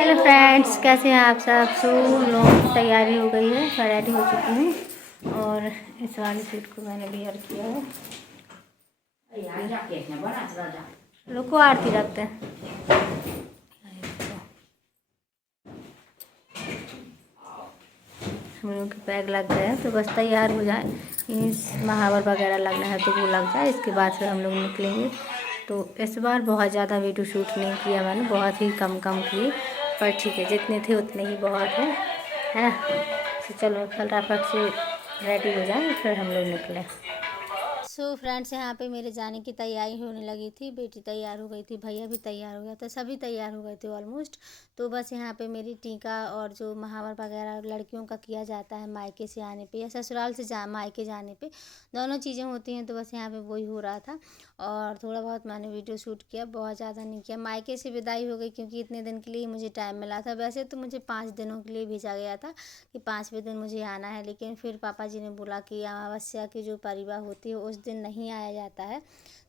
Hello friends, कैसे हैं आप सब। सो लोगों की तैयारी हो गई है, मैं रेडी हो चुकी हूँ और इस वाली सूट को मैंने वियर किया है। रुको आरती रखते हैं। हम लोग के बैग लग गए हैं तो बस तैयार हो जाए, महावर वगैरह लगना है तो वो लग जाए, इसके बाद फिर हम लोग निकलेंगे। तो इस बार बहुत ज़्यादा वीडियो शूट नहीं किया मैंने, बहुत ही कम किए, पर ठीक है जितने थे उतने ही बहुत है ना। तो चलो फटाफट से रेडी हो जाए फिर हम लोग निकले। सो फ्रेंड्स, यहाँ पे मेरे जाने की तैयारी होने लगी थी। बेटी तैयार हो गई थी, भैया भी तैयार हो गया था, सभी तैयार हो गए थे ऑलमोस्ट। तो बस यहाँ पे मेरी टीका और जो महावर वगैरह लड़कियों का किया जाता है मायके से आने पे या ससुराल से मायके जाने पे, दोनों चीज़ें होती हैं। तो बस यहाँ पे वही हो रहा था और थोड़ा बहुत मैंने वीडियो शूट किया, बहुत ज़्यादा नहीं किया। मायके से विदाई हो गई क्योंकि इतने दिन के लिए मुझे टाइम मिला था। वैसे तो मुझे 5 दिनों के लिए भेजा गया था कि 5वें दिन मुझे आना है, लेकिन फिर पापा जी ने बोला कि अमावस्या की जो परिवार होती है उस दिन नहीं आया जाता है,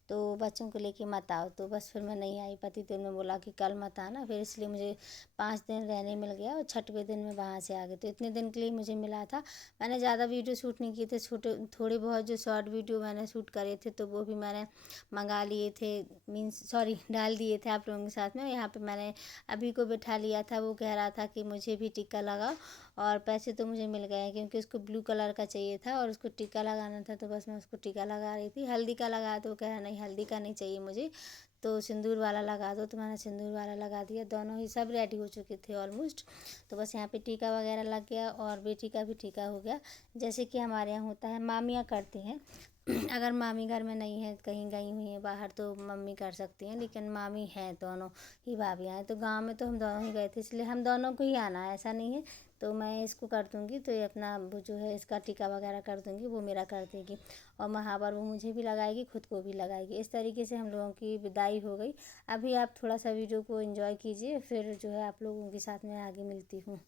तो बच्चों को लेके मत आओ। तो बस फिर मैं नहीं आई। पति देव ने बोला कि कल मत आना, फिर इसलिए मुझे 5 दिन रहने मिल गया और 6वें दिन में वहाँ से आ गई। तो इतने दिन के लिए मुझे मिला था। मैंने ज़्यादा वीडियो शूट नहीं किए थे, छोटे थोड़े बहुत जो शॉर्ट वीडियो मैंने शूट करे थे तो वो भी मैंने मंगा लिए थे, मीन्स सॉरी डाल दिए थे आप लोगों के साथ में। यहाँ पे मैंने अभी को बिठा लिया था, वो कह रहा था कि मुझे भी टीका लगाओ, और पैसे तो मुझे मिल गए हैं क्योंकि उसको ब्लू कलर का चाहिए था और उसको टीका लगाना था। तो बस मैं उसको टीका लगा रही थी। हल्दी का लगाया तो वो कह रहा नहीं हल्दी का नहीं चाहिए मुझे, तो सिंदूर वाला लगा दो। तो मैंने सिंदूर वाला लगा दिया। दोनों ही सब रेडी हो चुके थे ऑलमोस्ट। तो बस यहाँ पे टीका वगैरह लग गया और बेटी का भी टीका हो गया। जैसे कि हमारे यहाँ होता है, मामियाँ करती हैं। अगर मामी घर में नहीं है, कहीं गई हुई हैं बाहर, तो मम्मी कर सकती हैं, लेकिन मामी हैं दोनों ही भाभियाँ हैं। तो गांव में तो हम दोनों ही गए थे, इसलिए हम दोनों को ही आना है, ऐसा नहीं है। तो मैं इसको कर दूँगी, तो ये अपना वो जो है इसका टीका वगैरह कर दूँगी, वो मेरा कर देगी और महावर वो मुझे भी लगाएगी, खुद को भी लगाएगी। इस तरीके से हम लोगों की विदाई हो गई। अभी आप थोड़ा सा वीडियो को एंजॉय कीजिए, फिर जो है आप लोगों के साथ में आगे मिलती हूँ।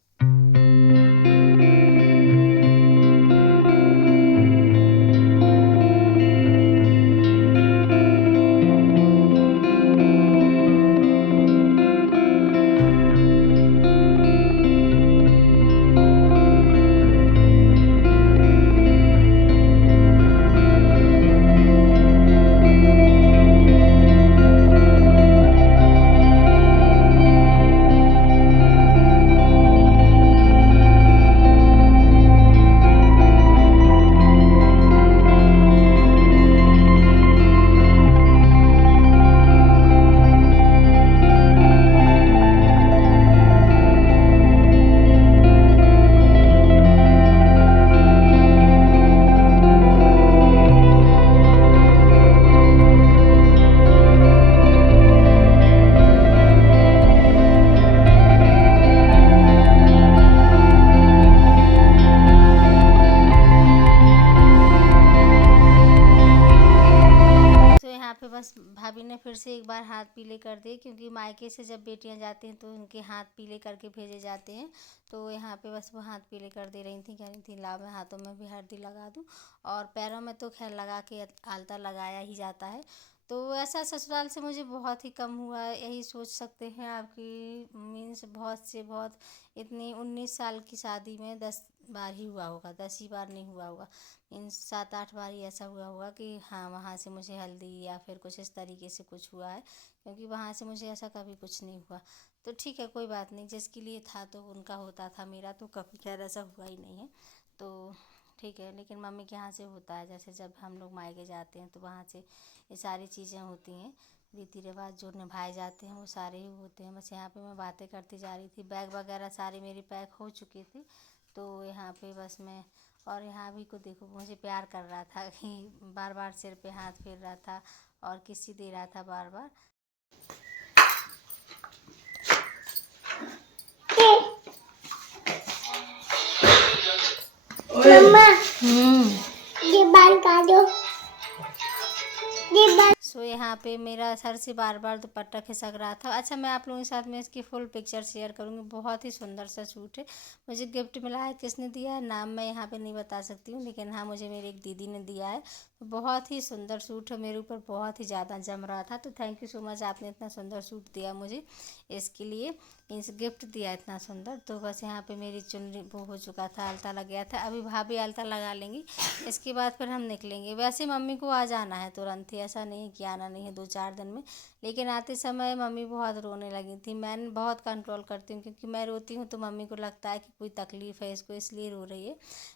तो यहाँ पे बस भाभी ने फिर से एक बार हाथ पीले कर दिए, क्योंकि मायके से जब बेटियां जाती हैं तो उनके हाथ पीले करके भेजे जाते हैं। तो यहाँ पे बस वो हाथ पीले कर दे रही थी, कह रही थी ला मैं हाथों में भी हल्दी लगा दूँ, और पैरों में तो खैर लगा के आलता लगाया ही जाता है। तो ऐसा ससुराल से मुझे बहुत ही कम हुआ है, यही सोच सकते हैं आपकी मीन्स बहुत से बहुत। इतनी 19 साल की शादी में 10 बार ही हुआ होगा, 10 ही बार नहीं हुआ होगा, इन 7-8 बार ही ऐसा हुआ होगा कि हाँ वहाँ से मुझे हल्दी या फिर कुछ इस तरीके से कुछ हुआ है, क्योंकि वहाँ से मुझे ऐसा कभी कुछ नहीं हुआ। तो ठीक है, कोई बात नहीं, जिसके लिए था तो उनका होता था, मेरा तो कभी खैर ऐसा हुआ ही नहीं है। तो ठीक है, लेकिन मम्मी के यहाँ से होता है, जैसे जब हम लोग मायके जाते हैं तो वहाँ से ये सारी चीज़ें होती हैं, रीति रिवाज जो निभाए जाते हैं वो सारे ही होते हैं। बस यहाँ पे मैं बातें करती जा रही थी, बैग वगैरह सारी मेरी पैक हो चुकी थी। तो यहाँ पे बस मैं, और यहाँ भी को देखो मुझे प्यार कर रहा था कि बार बार सिर पे हाथ फेर रहा था और किसी दे रहा था बार बार। मम्मा ये बाल काटो, ये बाल। सो यहाँ पे मेरा सर से बार बार दुपट्टा खिसक रहा था। अच्छा, मैं आप लोगों के साथ में इसकी फुल पिक्चर शेयर करूँगी। बहुत ही सुंदर सा सूट है, मुझे गिफ्ट मिला है। किसने दिया है नाम मैं यहाँ पे नहीं बता सकती हूँ, लेकिन हाँ मुझे मेरी एक दीदी ने दिया है। तो बहुत ही सुंदर सूट है, मेरे ऊपर बहुत ही ज़्यादा जम रहा था। तो थैंक यू सो मच, आपने इतना सुंदर सूट दिया मुझे। इसके लिए इस गिफ्ट दिया इतना सुंदर। तो बस यहाँ पे मेरी चुनरी वो हो चुका था, अलता लग गया था। अभी भाभी अलता लगा लेंगी, इसके बाद फिर हम निकलेंगे। वैसे मम्मी को आ जाना है तुरंत ही, ऐसा नहीं है कि आना नहीं है 2-4 दिन में, लेकिन आते समय मम्मी बहुत रोने लगी थी। मैं बहुत कंट्रोल करती हूँ, क्योंकि मैं रोती हूँ तो मम्मी को लगता है कि कोई तकलीफ़ है इसको, इसलिए रो रही है।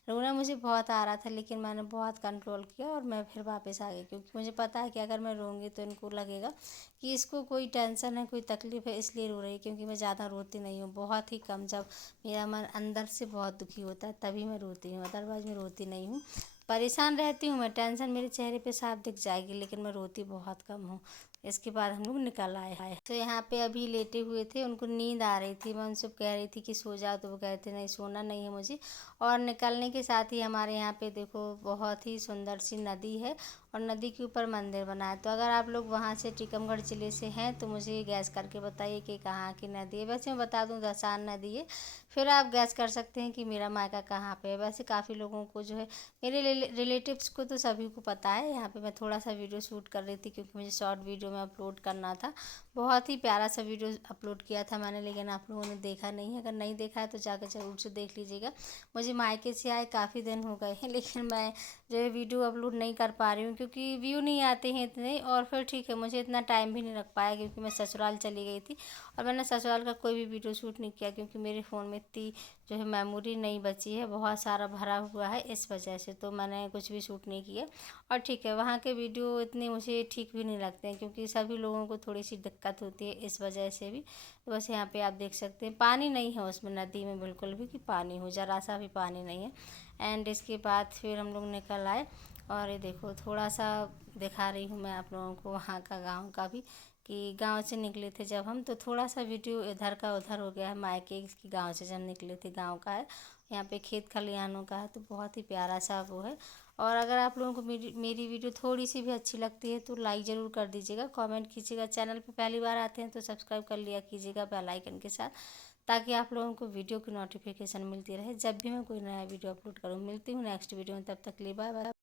रोना मुझे बहुत आ रहा था, लेकिन मैंने बहुत कंट्रोल किया और मैं फिर वापस आ गई, क्योंकि मुझे पता है कि अगर मैं रोऊंगी तो इनको लगेगा कि इसको कोई टेंशन है, कोई तकलीफ़ है, इसलिए रो रही है। क्योंकि मैं ज़्यादा रोती नहीं हूँ, बहुत ही कम, जब मेरा मन अंदर से बहुत दुखी होता है तभी मैं रोती हूँ, अदरवाइज़ मैं रोती नहीं हूँ। परेशान रहती हूँ मैं, टेंशन मेरे चेहरे पे साफ दिख जाएगी, लेकिन मैं रोती बहुत कम हूँ। इसके बाद हम लोग निकल आए। तो यहाँ पे अभी लेटे हुए थे, उनको नींद आ रही थी, मैं उनसे कह रही थी कि सो जाओ, तो वो कह रहे थे नहीं सोना नहीं है मुझे। और निकलने के साथ ही हमारे यहाँ पे देखो बहुत ही सुंदर सी नदी है, और नदी के ऊपर मंदिर बना है। तो अगर आप लोग वहाँ से टीकमगढ़ ज़िले से हैं तो मुझे गैस करके बताइए कि कहाँ की नदी है। वैसे मैं बता दूँ दसान नदी है, फिर आप गैस कर सकते हैं कि मेरा मायका कहाँ पे है। वैसे काफ़ी लोगों को जो है, मेरे रिलेटिव्स को तो सभी को पता है। यहाँ पे मैं थोड़ा सा वीडियो शूट कर रही थी, क्योंकि मुझे शॉर्ट वीडियो में अपलोड करना था। बहुत ही प्यारा सा वीडियो अपलोड किया था मैंने, लेकिन आप लोगों ने देखा नहीं है। अगर नहीं देखा है तो जाकर ज़रूर से देख लीजिएगा। मुझे मायके से आए काफ़ी दिन हो गए हैं, लेकिन मैं जो है वीडियो अपलोड नहीं कर पा रही हूँ, क्योंकि व्यू नहीं आते हैं इतने। और फिर ठीक है, मुझे इतना टाइम भी नहीं लग पाया, क्योंकि मैं ससुराल चली गई थी, और मैंने ससुराल का कोई भी वीडियो शूट नहीं किया, क्योंकि मेरे फ़ोन में इतनी जो है मेमोरी नहीं बची है, बहुत सारा भरा हुआ है, इस वजह से तो मैंने कुछ भी शूट नहीं किया। और ठीक है, वहाँ के वीडियो इतने मुझे ठीक भी नहीं लगते हैं, क्योंकि सभी लोगों को थोड़ी सी दिक्कत होती है, इस वजह से भी। तो बस यहाँ पे आप देख सकते हैं पानी नहीं है उसमें, नदी में बिल्कुल भी कि पानी हो, ज़रा सा भी पानी नहीं है। एंड इसके बाद फिर हम लोग निकल आए, और ये देखो थोड़ा सा दिखा रही हूँ मैं आप लोगों को वहाँ का, गाँव का भी, कि गांव से निकले थे जब हम, तो थोड़ा सा वीडियो इधर का उधर हो गया है। मायके की गांव से जब निकले थे, गांव का है, यहाँ पे खेत खलिहानों का है, तो बहुत ही प्यारा सा वो है। और अगर आप लोगों को मेरी वीडियो थोड़ी सी भी अच्छी लगती है तो लाइक ज़रूर कर दीजिएगा, कमेंट कीजिएगा। चैनल पे पहली बार आते हैं तो सब्सक्राइब कर लिया कीजिएगा बेल आइकन के साथ, ताकि आप लोगों को वीडियो की नोटिफिकेशन मिलती रहे जब भी मैं कोई नया वीडियो अपलोड करूँ। मिलती हूँ नेक्स्ट वीडियो में, तब तक के लिए बाय बाय।